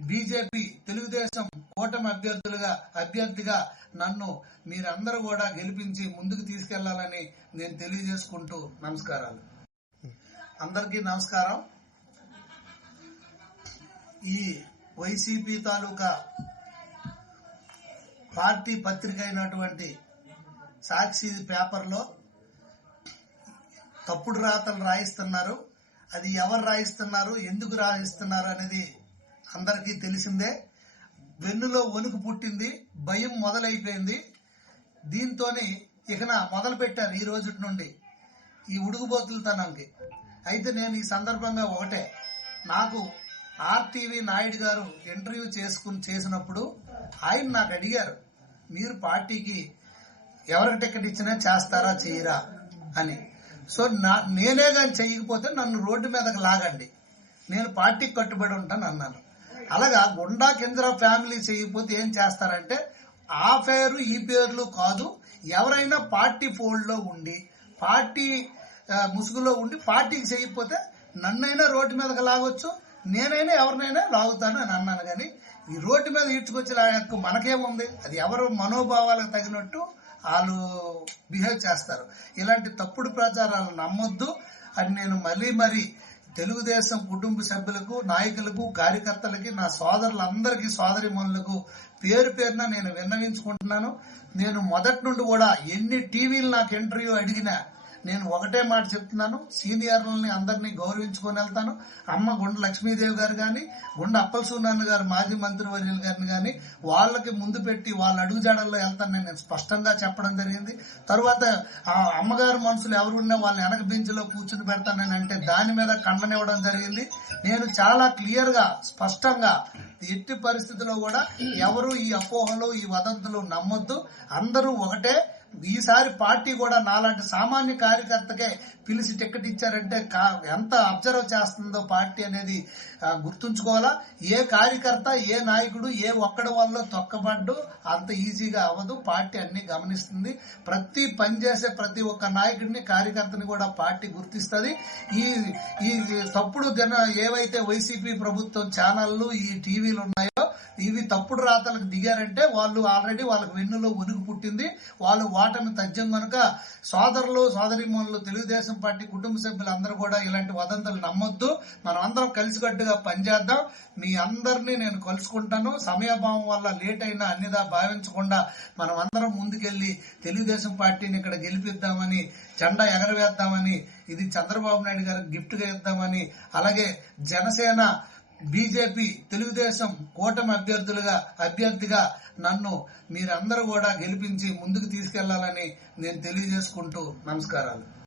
BJP Telugu Desam కూటమి అభ్యర్థులుగా అభ్యర్థిగా నన్ను మీరందరూ కూడా గెలిపించి ముందుకు తీసుకెళ్ళాలని నేను తెలియజేసుకుంటూ నమస్కారాలు. అందరికీ నమస్కారం. ఈ వైసీపీ తాలూకా పార్టీ పత్రిక అయినటువంటి సాక్షి పేపర్లో తప్పుడు రాతలు రాయిస్తున్నారు. అది ఎవరు రాయిస్తున్నారు? ఎందుకు రాయిస్తున్నారు? అనేది అందరికీ తెలిసిందే. వెన్నులో వణుకు పుట్టింది భయం మొదలైపోయింది. దీంతోని ఇకన మొదలు పెట్టారు ఈ రోజు నుండి ఈ ఉడుగుబోతులతనంకి అయితే నేను ఈ సందర్భంగా ఒకటే నాకు ఆర్టీవీ నాయుడు గారు ఇంటర్వ్యూ చేసుకుని చేసినప్పుడు ఆయన నాకు అడిగారు మీరు పార్టీకి ఎవరికి టికెట్ ఇచ్చినా చేస్తారా చేయరా? అని. సో నా నేనే కానీ చెయ్యకపోతే నన్ను రోడ్డు మీదకి లాగండి. నేను పార్టీకి కట్టుబడి ఉంటాను అన్నాను అలాగా గుండా కింద ఫ్యామిలీ చేయకపోతే ఏం చేస్తారంటే ఆ పేరు ఈ పేర్లు కాదు ఎవరైనా పార్టీ ఫోల్డ్లో ఉండి పార్టీ ముసుగులో ఉండి పార్టీకి చేయకపోతే నన్నైనా రోడ్డు మీదకి లాగొచ్చు నేనైనా ఎవరినైనా లాగుతాను అని అన్నాను కానీ ఈ రోడ్డు మీద ఈడ్చుకొచ్చి లాగకు మనకేముంది అది ఎవరు మనోభావాలకు తగినట్టు వాళ్ళు బిహేవ్ చేస్తారు. ఇలాంటి తప్పుడు ప్రచారాలు నమ్మొద్దు. అని నేను మళ్ళీ మరి తెలుగుదేశం కుటుంబ సభ్యులకు నాయకులకు కార్యకర్తలకి నా సోదరులందరికీ సోదరిమణులకు పేరు పేరున నేను విన్నవించుకుంటున్నాను. నేను మొదటి నుండి కూడా ఎన్ని టీవీలు నాకు ఇంటర్వ్యూ అడిగినా నేను ఒకటే మాట చెప్తున్నాను. సీనియర్లని అందరినీ గౌరవించుకొని వెళ్తాను. అమ్మ గుండ లక్ష్మీదేవి గారు కానీ గుండ అప్పల సూనాన్న గారు మాజీ మంత్రి వర్యులు గారిని కానీ వాళ్ళకి ముందు పెట్టి వాళ్ళ అడుగుజాడల్లో వెళ్తానని నేను స్పష్టంగా చెప్పడం జరిగింది. తర్వాత ఆ అమ్మగారు మనసులు ఎవరు ఉన్నా వాళ్ళని వెనక బెంచ్లో కూర్చుని పెడతానని అంటే దాని మీద కండనివ్వడం జరిగింది. నేను చాలా క్లియర్గా స్పష్టంగా ఎట్టి పరిస్థితుల్లో కూడా ఎవరు ఈ అపోహలు ఈ వదంతులు నమ్మొద్దు. అందరూ ఒకటే ఈసారి పార్టీ కూడా నాలాంటి సామాన్య కార్యకర్తకే పిలిచి టికెట్ ఇచ్చారంటే కా- ఎంత అబ్జర్వ్ చేస్తుందో పార్టీ అనేది గుర్తుంచుకోవాలా? ఏ కార్యకర్త ఏ నాయకుడు ఏ ఒక్కడి వల్ల తొక్కబడ్డు అంత ఈజీగా అవ్వదు. పార్టీ అన్ని గమనిస్తుంది. ప్రతి పని చేసే ప్రతి ఒక్క నాయకుడిని కార్యకర్తని కూడా పార్టీ గుర్తిస్తుంది. ఈ ఈ తప్పుడు జన ఏవైతే వైసీపీ ప్రభుత్వం ఛానళ్ళు ఈ టీవీలు ఉన్నాయో ఇవి తప్పుడు రాతలకు దిగారంటే వాళ్ళు ఆల్రెడీ వాళ్ళకి వెన్నులో ఉనికి పుట్టింది. వాళ్ళు వాటమి తథ్యం కనుక సోదరులు సోదరిమణులు తెలుగుదేశం పార్టీ కుటుంబ సభ్యులు అందరూ కూడా ఇలాంటి వదంతులు నమ్మొద్దు. మనం అందరం కలిసికట్టుగా పనిచేద్దాం. మీ అందరినీ నేను కలుసుకుంటాను. సమయభావం వల్ల లేట్ అయినా అన్నిదా భావించకుండా మనం అందరం ముందుకెళ్ళి తెలుగుదేశం పార్టీని ఇక్కడ గెలిపిద్దామని జెండా ఎగరవేద్దామని ఇది చంద్రబాబు నాయుడు గారికి గిఫ్ట్గా ఇద్దామని అలాగే జనసేన బీజేపీ తెలుగుదేశం కూటమి అభ్యర్థులుగా అభ్యర్థిగా నన్ను మీరందరూ కూడా గెలిపించి ముందుకు తీసుకెళ్ళాలని నేను తెలియజేసుకుంటూ నమస్కారాలు.